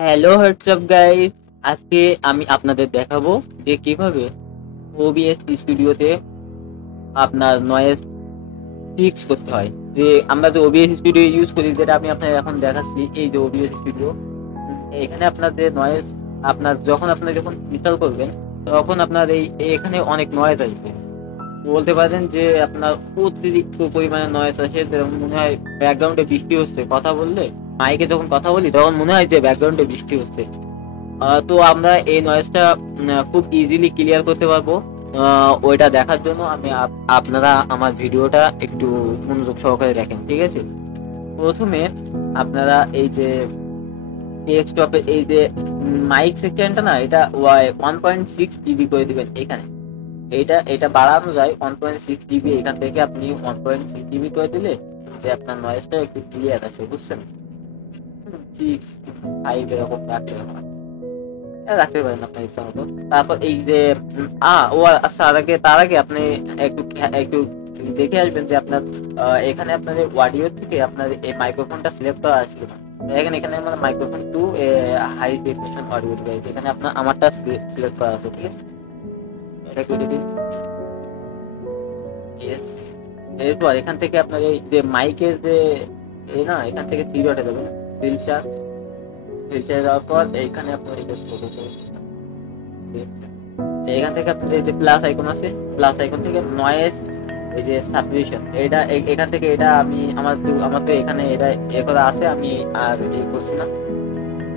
Hello WhatsApp guys, আজকে আমি আপনাদের দেখাবো যে কিভাবে ওবিএস স্টুডিওতে আপনার নয়েজ ফিক্স করতে হয়। যে আমরা যে ওবিএস স্টুডিও ইউজ করি, যেটা আমি আপনাদের এখন দেখাচ্ছি, এই যে ওবিএস স্টুডিও, এখানে আপনার যে নয়েজ, যখন ইনস্টল করবেন তখন আপনার এখানে অনেক নয়েজ আসবে। বলতে পারেন যে আপনার অতিরিক্ত পরিমাণে নয়েজ আসে, যেমন মনে হয় ব্যাকগ্রাউন্ডে বৃষ্টি হচ্ছে। কথা বললে, মাইকে যখন কথা বলি তখন মনে হয় যে ব্যাকগ্রাউন্ডে বৃষ্টি হচ্ছে। তো আমরা এই নয়েজটা খুব ইজিলি ক্লিয়ার করতে পারবো। ওইটা দেখার জন্য আমি আপনারা আমার ভিডিওটা একটু মনোযোগ সহকারে দেখেন, ঠিক আছে? প্রথমে আপনারা এই যে ডেস্কটপে এই যে মাইক সেকশনটা না, এটা 1.6 ডিবি করে দিবেন এখানে। এটা বাড়ানো যায় 1.6 ডিবি, এখান থেকে আপনি 1.6 ডিবি করে দিলে যে আপনার নয়েজটা একটু ক্লিয়ার আছে, বুঝছেন? 6, 5 এরকম রাখতে হবে, রাখতে পারেন আপনার ইচ্ছা মতো। তারপর এই যে আচ্ছা, তার আগে আপনি একটু একটু দেখে আসবেন যে আপনার এখানে আপনার অডিও থেকে আপনার এই মাইক্রোফোনটা সিলেক্ট করা আসলো না। এখানে এখানে মানে microphone to high definition audio device, এখানে আপনার আমারটা সিলেক্ট করা আছে, ঠিক আছে? এটা করে দিন, ইয়েস। এরপর এখান থেকে আপনার এই যে মাইকের যে এখান থেকে থ্রি ডটে যাবেন, ফিল্টার ফিল্টারে যাওয়ার পর এইখানে আপনার এটা এখান থেকে আপনাদের যে প্লাস আইকন আছে, প্লাস আইকন থেকে নয়েজ, এই যে সাবডিভিশন, এটা এখান থেকে এটা আমি আমার তো এখানে এটা করা আছে, আমি আর করছি না।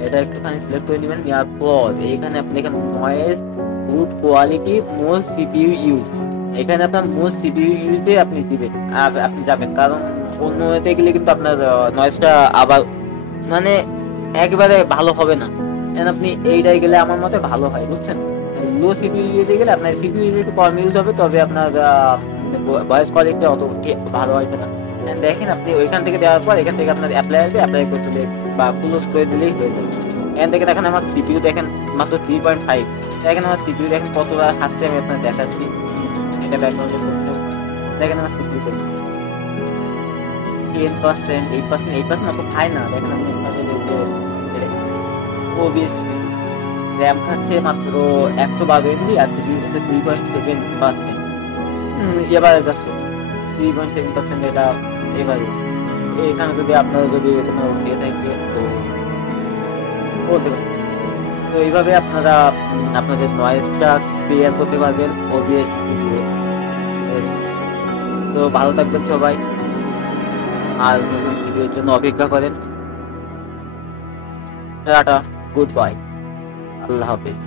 এটা একটুখানি সিলেক্ট করে নেবেন, নেওয়ার পর এখানে আপনি এখানে noise good quality most CPU use, এখানে আপনার মোস্ট সিপিইউ ইউজ দিয়ে আপনি দিবেন। আর আপনি যাবেন, কারণ অন্য এতে গেলে কিন্তু আপনার নয়েজটা আবার মানে একেবারে ভালো হবে না। আপনি এইটাই গেলে আমার মতে ভালো হয়, বুঝছেন? লো সিপিইউ ইউজে গেলে আপনার সিপিইউ একটু কম ইউজ হবে, তবে আপনার ভয়েস কোয়ালিটি অত ভালো হবে না। দেখেন আপনি ওইখান থেকে দেওয়ার পর এখান থেকে আপনার অ্যাপ্লাই আসবে, অ্যাপ্লাই করে দিলে বা ক্লোজ করে দিলেই হয়ে যাবে। এখান থেকে দেখেন আমার সিপিইউ দেখেন মাত্র 3.5। দেখেন আমার সিপিইউ দেখেন কতটা খাচ্ছে, আমি আপনার দেখাচ্ছি। এটা ব্যাকগ্রাউন্ডে দেখেন আমার সিপিইউ দেখেন 10%, 8%, 8% অত খায় না। দেখেন আমি ওবিএস র্যাম খাচ্ছে মাত্র 112 MB, আর জিবি হচ্ছে 2.7 এবারে যাচ্ছে 3.7%। এটা এবারে এখানে যদি আপনারা যদি কোনো দিয়ে থাকে তো বলতে পারেন। তো এইভাবে আপনারা আপনাদের নয়েজটা ক্লিয়ার করতে পারবেন ওবিএস স্টুডিও। তো ভালো থাকবেন সবাই, আর নতুন ভিডিওর জন্য অপেক্ষা করেন। টাটা, গুড বাই, আল্লাহ হাফেজ।